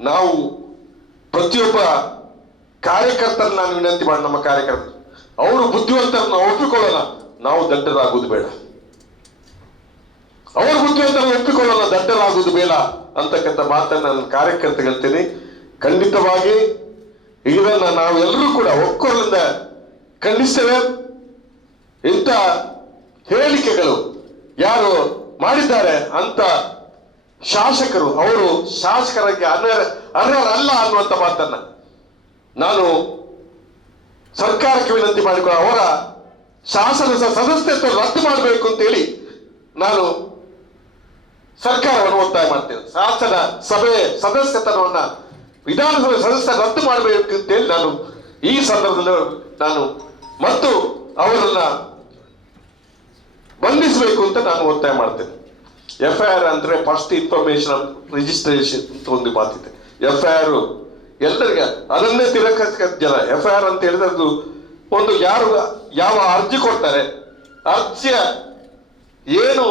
ನಾವು ಪ್ರತಿಯೊಬ್ಬ ಕಾರ್ಯಕರ್ತರನ್ನ ನಾನು ವಿನಂತಿ ಮಾಡಿ, ನಮ್ಮ ಕಾರ್ಯಕರ್ತರು ಅವರು ಬುದ್ಧಿವಂತರನ್ನು ಒಪ್ಪಿಕೊಳ್ಳೋಣ, ನಾವು ದಡ್ಡರಾಗುವುದು ಬೇಡ. ಅವರು ಬುದ್ಧಿವಂತರನ್ನು ಒಪ್ಪಿಕೊಳ್ಳೋಣ, ದಡ್ಡರಾಗುವುದು ಬೇಡ ಅಂತಕ್ಕಂಥ ಮಾತನ್ನು ನಾನು ಕಾರ್ಯಕರ್ತರು ಹೇಳ್ತೀನಿ. ಖಂಡಿತವಾಗಿ ಇದನ್ನ ನಾವೆಲ್ಲರೂ ಕೂಡ ಒಕ್ಕೊರಲಿಂದ ಖಂಡಿಸ್ತೇವೆ. ಇಂಥ ಹೇಳಿಕೆಗಳು ಯಾರು ಮಾಡಿದ್ದಾರೆ ಅಂತ ಶಾಸಕರು, ಅವರು ಶಾಸಕರಿಗೆ ಅರ್ಹರಲ್ಲ ಅನ್ನುವಂಥ ಮಾತನ್ನ ನಾನು ಸರ್ಕಾರಕ್ಕೆ ವಿನಂತಿ ಮಾಡಿಕೊಂಡು ಅವರ ಶಾಸನ ಸದಸ್ಯತ್ವ ರದ್ದು ಮಾಡಬೇಕು ಅಂತೇಳಿ ನಾನು ಸರ್ಕಾರವನ್ನು ಒತ್ತಾಯ ಮಾಡ್ತೇನೆ. ಶಾಸನ ಸಭೆ ಸದಸ್ಯತ್ವವನ್ನ ವಿಧಾನಸಭೆ ಸದಸ್ಯ ರದ್ದು ಮಾಡಬೇಕು ಅಂತೇಳಿ ನಾನು ಈ ಸಂದರ್ಭದಲ್ಲಿ ನಾನು ಮತ್ತು ಅವರನ್ನ ಬಂಧಿಸಬೇಕು ಅಂತ ನಾನು ಒತ್ತಾಯ ಮಾಡ್ತೇನೆ. FIR ಅಂದ್ರೆ ಫಸ್ಟ್ ಇನ್ಫಾರ್ಮೇಶನ್ ರಿಜಿಸ್ಟ್ರೇಷನ್ ಅಂತ ಒಂದು ಮಾತಿದೆ. FIR ಎಲ್ಲರಿಗೆ ಅದನ್ನೇ ತಿರಸ್ಕರಿಸಿದ ಜನ. FIR ಅಂತ ಹೇಳಿದ್ರೆ ಅದು ಒಂದು ಯಾರು ಯಾವ ಅರ್ಜಿ ಕೊಡ್ತಾರೆ, ಅರ್ಜಿಯ ಏನು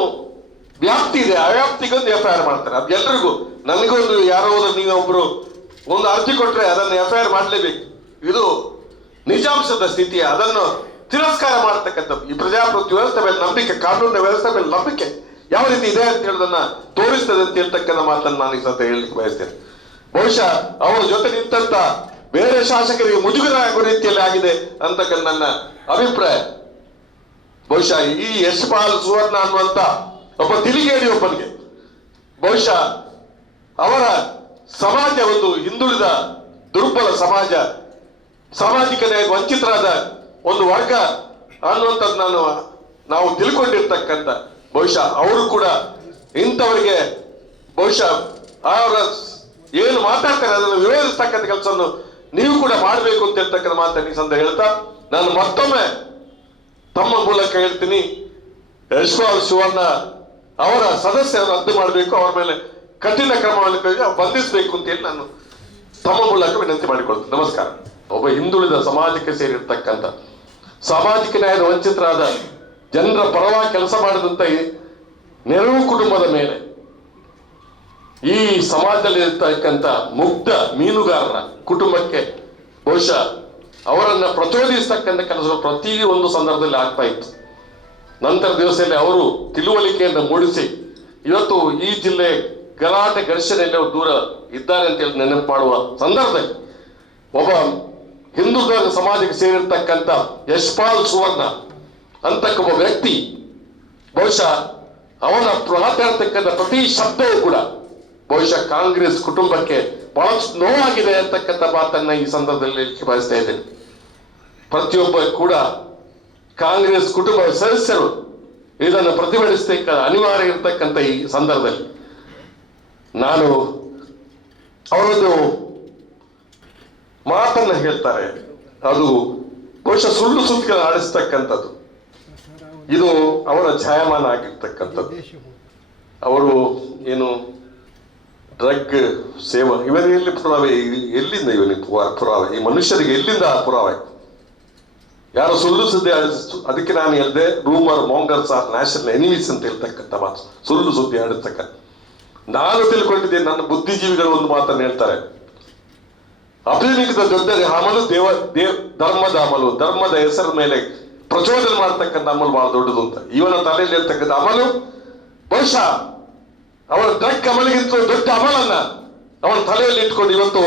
ವ್ಯಾಪ್ತಿ ಇದೆ ಆ ವ್ಯಾಪ್ತಿಗೊಂದು FIR ಮಾಡ್ತಾರೆ. ಅದು ಎಲ್ರಿಗೂ, ನನಗೊಂದು ಯಾರೋ ನೀವೊಬ್ರು ಒಂದು ಅರ್ಜಿ ಕೊಟ್ರೆ ಅದನ್ನು FIR ಮಾಡಲೇಬೇಕು. ಇದು ನಿಜಾಂಶದ ಸ್ಥಿತಿ. ಅದನ್ನು ತಿರಸ್ಕಾರ ಮಾಡತಕ್ಕಂಥದ್ದು ಈ ಪ್ರಜಾಪ್ರಭುತ್ವ ವ್ಯವಸ್ಥೆ ಮೇಲೆ ನಂಬಿಕೆ, ಕಾನೂನಿನ ವ್ಯವಸ್ಥೆ ಮೇಲೆ ನಂಬಿಕೆ ಯಾವ ರೀತಿ ಇದೆ ಅಂತ ಹೇಳೋದನ್ನ ತೋರಿಸ್ತದೆ ಅಂತ ಹೇಳ್ತಕ್ಕಂಥ ಮಾತನ್ನು ನಾನು ಈ ಸತ ಹೇಳಲಿಕ್ಕೆ ಬಯಸ್ತೇನೆ. ಬಹುಶಃ ಅವರ ಜೊತೆ ನಿಂತ ಬೇರೆ ಶಾಸಕರಿಗೆ ಮುಜುಗರ ಆಗುವ ರೀತಿಯಲ್ಲಿ ಆಗಿದೆ ಅಂತಕ್ಕಂಥ ನನ್ನ ಅಭಿಪ್ರಾಯ. ಬಹುಶಃ ಈ ಯಶ್ಪಾಲ್ ಸುವರ್ಣ ಅನ್ನುವಂತ ಒಬ್ಬ ತಿಲಿಗೇಡಿ ಒಬ್ಬನಿಗೆ ಬಹುಶಃ ಅವರ ಸಮಾಜ ಒಂದು ಹಿಂದುಳಿದ ದುರ್ಬಲ ಸಮಾಜ, ಸಾಮಾಜಿಕ ವಂಚಿತರಾದ ಒಂದು ವರ್ಗ ಅನ್ನುವಂಥದ್ದು ನಾವು ತಿಳ್ಕೊಂಡಿರ್ತಕ್ಕಂಥ ಬಹುಶಃ ಅವರು ಕೂಡ ಇಂಥವರಿಗೆ ಬಹುಶಃ ಅವರ ಏನು ಮಾತಾಡ್ತಾರೆ ಅದನ್ನು ವಿರೋಧಿಸ್ತಕ್ಕಂಥ ಕೆಲಸವನ್ನು ನೀವು ಕೂಡ ಮಾಡಬೇಕು ಅಂತ ಹೇಳ್ತಕ್ಕಂಥ ಮಾತನ್ನು ಈ ಸಂದರ್ಭ ಹೇಳ್ತಾ ನಾನು ಮತ್ತೊಮ್ಮೆ ತಮ್ಮ ಮೂಲಕ ಹೇಳ್ತೀನಿ, ಯಶ್ಪಾಲ್ ಸುವರ್ಣ ಅವರ ಸದಸ್ಯರು ರದ್ದು ಮಾಡಬೇಕು, ಅವರ ಮೇಲೆ ಕಠಿಣ ಕ್ರಮವನ್ನು ಬಂಧಿಸಬೇಕು ಅಂತ ಹೇಳಿ ನಾನು ತಮ್ಮ ಮೂಲಕ ವಿನಂತಿ ಮಾಡಿಕೊಳ್ತೇನೆ. ನಮಸ್ಕಾರ. ಒಬ್ಬ ಹಿಂದುಳಿದ ಸಮಾಜಕ್ಕೆ ಸೇರಿರ್ತಕ್ಕಂಥ ಸಾಮಾಜಿಕ ನ್ಯಾಯದ ವಂಚಿತರಾದ ಜನರ ಪರವಾಗಿ ಕೆಲಸ ಮಾಡಿದಂತ ನೆರವು ಕುಟುಂಬದ ಮೇಲೆ ಈ ಸಮಾಜದಲ್ಲಿ ಇರ್ತಕ್ಕಂಥ ಮುಗ್ಧ ಮೀನುಗಾರರ ಕುಟುಂಬಕ್ಕೆ ಬಹುಶಃ ಅವರನ್ನ ಪ್ರಚೋದಿಸ್ತಕ್ಕಂಥ ಕೆಲಸಗಳು ಪ್ರತಿ ಒಂದು ಸಂದರ್ಭದಲ್ಲಿ ಆಗ್ತಾ ಇತ್ತು. ನಂತರ ದಿವಸದಲ್ಲಿ ಅವರು ತಿಳುವಳಿಕೆಯನ್ನು ಮೂಡಿಸಿ ಇವತ್ತು ಈ ಜಿಲ್ಲೆ ಗಲಾಟೆ ಘರ್ಷಣೆಯಲ್ಲಿ ಅವರು ದೂರ ಇದ್ದಾರೆ ಅಂತ ಹೇಳಿ ನೆನಪು ಮಾಡುವ ಸಂದರ್ಭದಲ್ಲಿ ಒಬ್ಬ ಹಿಂದೂ ಸಮಾಜಕ್ಕೆ ಸೇರಿರ್ತಕ್ಕಂಥ ಯಶ್ಪಾಲ್ ಸುವರ್ಣ ಅಂತಕ್ಕೊಬ್ಬ ವ್ಯಕ್ತಿ ಬಹುಶಃ ಅವನ ಮಾತಾಡ್ತಕ್ಕಂಥ ಪ್ರತಿ ಶಬ್ದವೂ ಕೂಡ ಬಹುಶಃ ಕಾಂಗ್ರೆಸ್ ಕುಟುಂಬಕ್ಕೆ ಬಹಳಷ್ಟು ನೋವಾಗಿದೆ ಅಂತಕ್ಕಂಥ ಮಾತನ್ನ ಈ ಸಂದರ್ಭದಲ್ಲಿ ಬಯಸ್ತಾ ಇದ್ದೇನೆ. ಪ್ರತಿಯೊಬ್ಬ ಕೂಡ ಕಾಂಗ್ರೆಸ್ ಕುಟುಂಬದ ಸದಸ್ಯರು ಇದನ್ನು ಪ್ರತಿಭಟಿಸಲಿಕ್ಕೆ ಅನಿವಾರ್ಯ ಇರತಕ್ಕಂಥ ಈ ಸಂದರ್ಭದಲ್ಲಿ ನಾನು ಅವರದ್ದು ಮಾತನ್ನ ಹೇಳ್ತಾರೆ, ಅದು ಬಹುಶಃ ಸುಳ್ಳು ಸುದ್ದಿಗಳನ್ನು ಆಡಿಸ್ತಕ್ಕಂಥದ್ದು. ಇದು ಅವರ ಜಾಯಮಾನ ಆಗಿರ್ತಕ್ಕಂಥದ್ದು. ಅವರು ಏನು ಡ್ರಗ್ ಸೇವ ಇವರಿಗೆ ಎಲ್ಲಿ ಪುರಾವೆ, ಎಲ್ಲಿಂದ ಇವನಿಗೆ ಪುರಾವೆ, ಈ ಮನುಷ್ಯರಿಗೆ ಎಲ್ಲಿಂದ ಪುರಾವೆ? ಯಾರು ಸುಳ್ಳು ಸುದ್ದಿ ಅದಕ್ಕೆ ನಾನು ಹೇಳಿದೆ, rumour mongers R national enemies ಅಂತ ಹೇಳ್ತಕ್ಕಂಥ ಮಾತು, ಸುಳ್ಳು ಸುದ್ದಿ ಆಡಿರ್ತಕ್ಕಂಥ. ನಾನು ತಿಳ್ಕೊಂಡಿದ್ದೇನೆ, ನನ್ನ ಬುದ್ಧಿಜೀವಿಗಳು ಒಂದು ಮಾತನ್ನು ಹೇಳ್ತಾರೆ, ಅಭಿನಿಗದ ದೊಡ್ಡ ಅಮಲು ಧರ್ಮದ ಅಮಲು, ಧರ್ಮದ ಹೆಸರ ಮೇಲೆ ಪ್ರಚೋದನೆ ಮಾಡ್ತಕ್ಕಂಥ ಅಮಲು ಬಹಳ ದೊಡ್ಡದು ಅಂತ. ಇವನ ತಲೆಯಲ್ಲಿ ಇರ್ತಕ್ಕಂಥ ಅಮಲು ಬಹುಶಃ ಅವನ ಡ್ರಗ್ ಅಮಲಿಗಿಂತ ದೊಡ್ಡ ಅಮಲನ್ನ ಅವನ ತಲೆಯಲ್ಲಿ ಇಟ್ಕೊಂಡು ಇವತ್ತು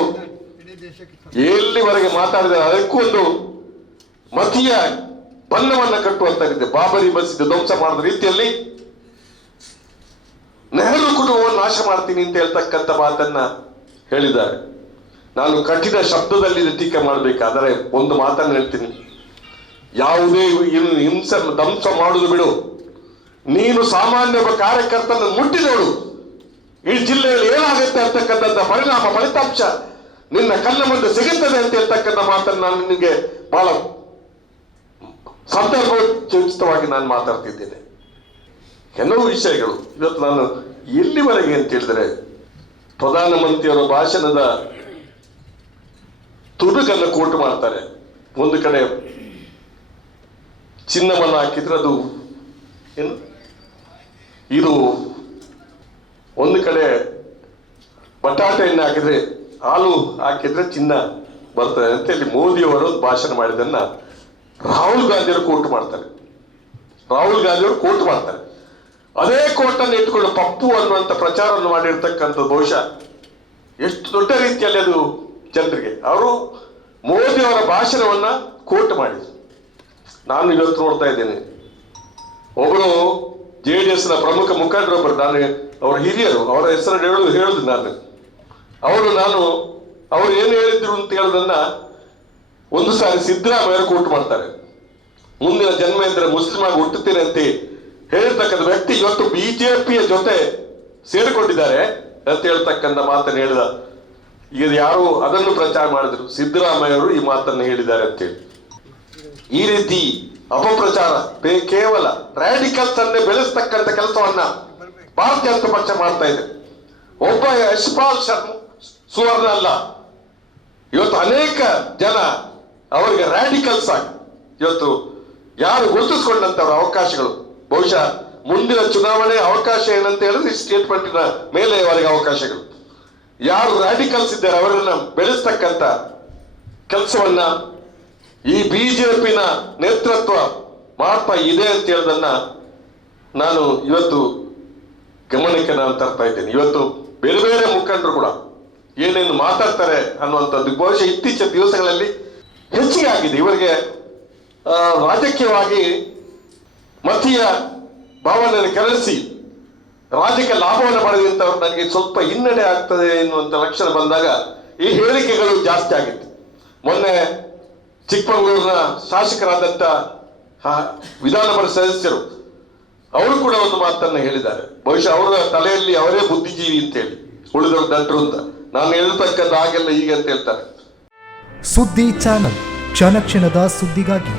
ಎಲ್ಲಿವರೆಗೆ ಮಾತಾಡಿದರೆ ಅದಕ್ಕೂ ಒಂದು ಮತೀಯ ಬಣ್ಣವನ್ನ ಕಟ್ಟುವಂತಾಗಿದೆ. ಬಾಬರಿ ಮಸೀದಿ ಧ್ವಂಸ ಮಾಡಿದ ರೀತಿಯಲ್ಲಿ ನೆಹರು ಕುಟುಂಬವನ್ನು ನಾಶ ಮಾಡ್ತೀನಿ ಅಂತ ಹೇಳ್ತಕ್ಕಂಥ ಮಾತನ್ನ ಹೇಳಿದ್ದಾರೆ. ನಾನು ಕಠಿಣ ಶಬ್ದದಲ್ಲಿ ಟೀಕೆ ಮಾಡಬೇಕಾದರೆ ಒಂದು ಮಾತನ್ನು ಹೇಳ್ತೀನಿ, ಯಾವುದೇ ಹಿಂಸೆ ಧ್ವಂಸ ಮಾಡುದು ಬಿಡು, ನೀನು ಸಾಮಾನ್ಯ ಒಬ್ಬ ಕಾರ್ಯಕರ್ತನ ಮುಟ್ಟಿ ನೋಡು, ಈ ಜಿಲ್ಲೆಯಲ್ಲಿ ಏನಾಗುತ್ತೆ ಅಂತಕ್ಕಂಥ ಫಲಿತಾಂಶ ನಿನ್ನ ಕಣ್ಣ ಮುಂದೆ ಸಿಗುತ್ತದೆ ಅಂತ ಹೇಳ್ತಕ್ಕಂಥ ಮಾತನ್ನು ನಾನು ನಿನಗೆ ಬಹಳ ಸಂದರ್ಭೋಚಿತವಾಗಿ ನಾನು ಮಾತಾಡ್ತಿದ್ದೇನೆ. ಕೆಲವು ವಿಷಯಗಳು ಇವತ್ತು ನಾನು ಎಲ್ಲಿವರೆಗೆ ಅಂತ ಹೇಳಿದ್ರೆ, ಪ್ರಧಾನಮಂತ್ರಿಯವರ ಭಾಷಣದ ತುಣುಕನ್ನು ಕೋಟ್ ಮಾಡ್ತಾರೆ. ಒಂದು ಕಡೆ ಚಿನ್ನವನ್ನು ಹಾಕಿದ್ರೆ ಅದು ಏನು, ಇದು ಒಂದು ಕಡೆ ಬಟಾಟೆಯನ್ನು ಹಾಕಿದ್ರೆ ಹಾಲು ಹಾಕಿದ್ರೆ ಚಿನ್ನ ಬರ್ತದೆ ಅಂತ ಹೇಳಿ ಮೋದಿಯವರು ಒಂದು ಭಾಷಣ ಮಾಡಿದ್ದನ್ನ ರಾಹುಲ್ ಗಾಂಧಿಯವರು ಕೋಟ್ ಮಾಡ್ತಾರೆ. ಅದೇ ಕೋಟನ್ನು ಇಟ್ಕೊಂಡು ಪಪ್ಪು ಅನ್ನುವಂಥ ಪ್ರಚಾರವನ್ನು ಮಾಡಿರ್ತಕ್ಕಂಥದ್ದು ಬಹುಶಃ ಎಷ್ಟು ದೊಡ್ಡ ರೀತಿಯಲ್ಲಿ ಅದು ಜನರಿಗೆ ಅವರು ಮೋದಿಯವರ ಭಾಷಣವನ್ನ ಕೋಟ್ ಮಾಡಿದ್ರು. ನಾನು ಇವತ್ತು ನೋಡ್ತಾ ಇದ್ದೇನೆ, ಒಬ್ಬರು JDS ನ ಪ್ರಮುಖ ಮುಖಂಡರೊಬ್ಬರು, ನಾನು ಅವರ ಹಿರಿಯರು, ಅವರ ಹೆಸರು ಹೇಳುದು ಅವರು ಏನು ಹೇಳಿದ್ರು ಅಂತ ಹೇಳೋದನ್ನ ಒಂದು ಸಾರಿ ಸಿದ್ದರಾಮಯ್ಯ ಕೋಟ್ ಮಾಡ್ತಾರೆ. ಮುಂದಿನ ಜನ್ಮ ಇದ್ರೆ ಮುಸ್ಲಿಂ ಆಗಿ ಹುಟ್ಟುತ್ತೇನೆ ಅಂತ ಹೇಳ್ತಕ್ಕಂಥ ವ್ಯಕ್ತಿ ಇವತ್ತು ಬಿಜೆಪಿಯ ಜೊತೆ ಸೇರಿಕೊಂಡಿದ್ದಾರೆ ಅಂತ ಹೇಳ್ತಕ್ಕಂಥ ಮಾತನ್ನು ಹೇಳಿದ. ಈಗ ಯಾರು ಅದನ್ನು ಪ್ರಚಾರ ಮಾಡಿದ್ರು, ಸಿದ್ದರಾಮಯ್ಯ ಅವರು ಈ ಮಾತನ್ನು ಹೇಳಿದ್ದಾರೆ ಅಂತೇಳಿ. ಈ ರೀತಿ ಅಪಪ್ರಚಾರ ಕೇವಲ ರ್ಯಾಡಿಕಲ್ಸ್ ಅನ್ನೇ ಬೆಳೆಸ್ತಕ್ಕಂಥ ಕೆಲಸವನ್ನ ಭಾರತೀಯ ಜನತಾ ಪಕ್ಷ ಮಾಡ್ತಾ ಇದೆ. ಒಬ್ಬ ಯಶ್ಪಾಲ್ ಸುವರ್ಣ ಅಲ್ಲ, ಇವತ್ತು ಅನೇಕ ಜನ ಅವರಿಗೆ ರ್ಯಾಡಿಕಲ್ಸ್ ಆಗಿ ಇವತ್ತು ಯಾರು ಗುರುತಿಸಿಕೊಂಡಂತವರ ಅವಕಾಶಗಳು, ಬಹುಶಃ ಮುಂದಿನ ಚುನಾವಣೆ ಅವಕಾಶ ಏನಂತ ಹೇಳಿದ್ರೆ ಸ್ಟೇಟ್ಮೆಂಟಿನ ಮೇಲೆ ಅವರಿಗೆ ಅವಕಾಶಗಳು. ಯಾರು ರ್ಯಾಡಿಕಲ್ಸ್ ಇದ್ದಾರೆ ಅವರನ್ನ ಬೆಳೆಸ್ತಕ್ಕಂಥ ಕೆಲಸವನ್ನ ಈ ಬಿಜೆಪಿನ ನೇತೃತ್ವ ಮಾಡ್ತಾ ಇದೆ ಅಂತ ಹೇಳೋದನ್ನ ನಾನು ಇವತ್ತು ಗಮನಕ್ಕೆ ತರ್ತಾ ಇದ್ದೇನೆ. ಇವತ್ತು ಬೇರೆ ಬೇರೆ ಮುಖಂಡರು ಕೂಡ ಏನೇನು ಮಾತಾಡ್ತಾರೆ ಅನ್ನುವಂಥದ್ದು ಬಹುಶಃ ಇತ್ತೀಚಿನ ದಿವಸಗಳಲ್ಲಿ ಹೆಚ್ಚಿಗೆ ಆಗಿದೆ. ಇವರಿಗೆ ರಾಜಕೀಯವಾಗಿ ಮತೀಯ ಭಾವನೆಯನ್ನು ಕೆರಳಿಸಿ ರಾಜಕೀಯ ಲಾಭವನ್ನು ಪಡೆದಂಥವ್ರು ನನಗೆ ಸ್ವಲ್ಪ ಹಿನ್ನಡೆ ಆಗ್ತದೆ ಎನ್ನುವಂಥ ಲಕ್ಷಣ ಬಂದಾಗ ಈ ಹೇಳಿಕೆಗಳು ಜಾಸ್ತಿ ಆಗಿತ್ತು. ಮೊನ್ನೆ ಚಿಕ್ಕಮಗಳೂರಿನ ಶಾಸಕರಾದಂಥ ವಿಧಾನ ಪರಿಷತ್ ಸದಸ್ಯರು ಅವರು ಕೂಡ ಒಂದು ಮಾತನ್ನು ಹೇಳಿದ್ದಾರೆ. ಬಹುಶಃ ಅವರ ತಲೆಯಲ್ಲಿ ಅವರೇ ಬುದ್ಧಿಜೀವಿ ಅಂತ ಹೇಳಿ, ಉಳಿದವರು ದಡ್ರು ಅಂತ. ನಾನು ಹೇಳ್ತಕ್ಕಂಥ ಹಾಗೆಲ್ಲ ಹೀಗೆ ಅಂತ ಹೇಳ್ತಾರೆ. ಸುದ್ದಿ ಚಾನಲ್, ಕ್ಷಣ ಕ್ಷಣದ ಸುದ್ದಿಗಾಗಿ.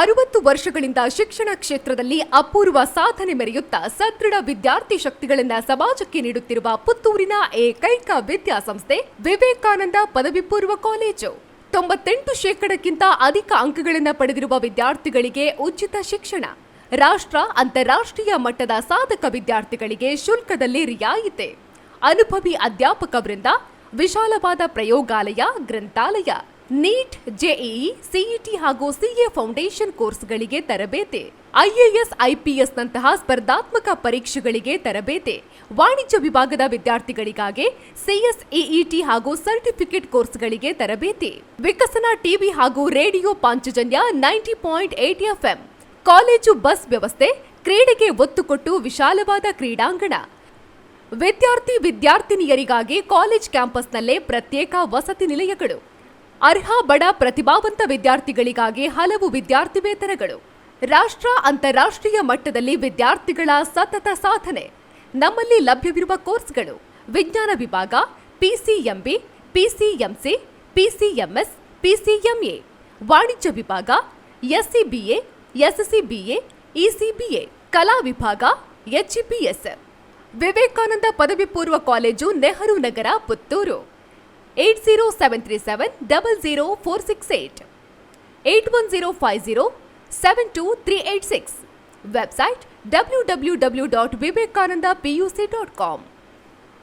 60 ವರ್ಷಗಳಿಂದ ಶಿಕ್ಷಣ ಕ್ಷೇತ್ರದಲ್ಲಿ ಅಪೂರ್ವ ಸಾಧನೆ ಮೆರೆಯುತ್ತಾ ಸದೃಢ ವಿದ್ಯಾರ್ಥಿ ಶಕ್ತಿಗಳನ್ನು ಸಮಾಜಕ್ಕೆ ನೀಡುತ್ತಿರುವ ಪುತ್ತೂರಿನ ಏಕೈಕ ವಿದ್ಯಾಸಂಸ್ಥೆ ವಿವೇಕಾನಂದ ಪದವಿ ಪೂರ್ವ ಕಾಲೇಜು. 98% ಅಧಿಕ ಅಂಕಗಳನ್ನು ಪಡೆದಿರುವ ವಿದ್ಯಾರ್ಥಿಗಳಿಗೆ ಉಚಿತ ಶಿಕ್ಷಣ, ರಾಷ್ಟ್ರ ಅಂತಾರಾಷ್ಟ್ರೀಯ ಮಟ್ಟದ ಸಾಧಕ ವಿದ್ಯಾರ್ಥಿಗಳಿಗೆ ಶುಲ್ಕದಲ್ಲಿ ರಿಯಾಯಿತಿ, ಅನುಭವಿ ಅಧ್ಯಾಪಕ ವೃಂದ, ವಿಶಾಲವಾದ ಪ್ರಯೋಗಾಲಯ, ಗ್ರಂಥಾಲಯ, ನೀಟ್, ಜೆಇಇ, ಸಿಇಟಿ ಹಾಗೂ ಸಿಎ ಫೌಂಡೇಶನ್ ಕೋರ್ಸ್ಗಳಿಗೆ ತರಬೇತಿ, ಐಎಎಸ್, ಐಪಿಎಸ್ ನಂತಹ ಸ್ಪರ್ಧಾತ್ಮಕ ಪರೀಕ್ಷೆಗಳಿಗೆ ತರಬೇತಿ, ವಾಣಿಜ್ಯ ವಿಭಾಗದ ವಿದ್ಯಾರ್ಥಿಗಳಿಗಾಗಿ ಸಿಎಸ್ಇಇಟಿ ಹಾಗೂ ಸರ್ಟಿಫಿಕೇಟ್ ಕೋರ್ಸ್ಗಳಿಗೆ ತರಬೇತಿ, ವಿಕಸನ ಟಿವಿ ಹಾಗೂ radio Panchajanya 90.8 FM, college bus ವ್ಯವಸ್ಥೆ, ಕ್ರೀಡೆಗೆ ಒತ್ತು ಕೊಟ್ಟು ವಿಶಾಲವಾದ ಕ್ರೀಡಾಂಗಣ, ವಿದ್ಯಾರ್ಥಿನಿಯರಿಗಾಗಿ ಕಾಲೇಜ್ ಕ್ಯಾಂಪಸ್ನಲ್ಲೇ ಪ್ರತ್ಯೇಕ ವಸತಿ ನಿಲಯಗಳು, ಅರ್ಹ ಬಡ ಪ್ರತಿಭಾವಂತ ವಿದ್ಯಾರ್ಥಿಗಳಿಗಾಗಿ ಹಲವು ವಿದ್ಯಾರ್ಥಿ ವೇತನಗಳು, ರಾಷ್ಟ್ರ ಅಂತಾರಾಷ್ಟ್ರೀಯ ಮಟ್ಟದಲ್ಲಿ ವಿದ್ಯಾರ್ಥಿಗಳ ಸತತ ಸಾಧನೆ. ನಮ್ಮಲ್ಲಿ ಲಭ್ಯವಿರುವ ಕೋರ್ಸ್ಗಳು: ವಿಜ್ಞಾನ ವಿಭಾಗ, ಪಿಸಿಎಂಬಿ, ಪಿಸಿಎಂಸಿ, ಪಿಸಿಎಂಎಸ್, ಪಿಸಿಎಂಎ, ವಾಣಿಜ್ಯ ವಿಭಾಗ, ಎಸ್ಸಿಬಿಎ, ಎಸ್ಸಿಬಿಎ, ಇಸಿಬಿಎ, ಕಲಾ ವಿಭಾಗ, ಎಚ್ಇಪಿಎಸ್. ವಿವೇಕಾನಂದ ಪದವಿ ಪೂರ್ವ college, Nehru Nagar, Puttur. 8073700468, 8105072386. Website www.vivekanandapuc.com.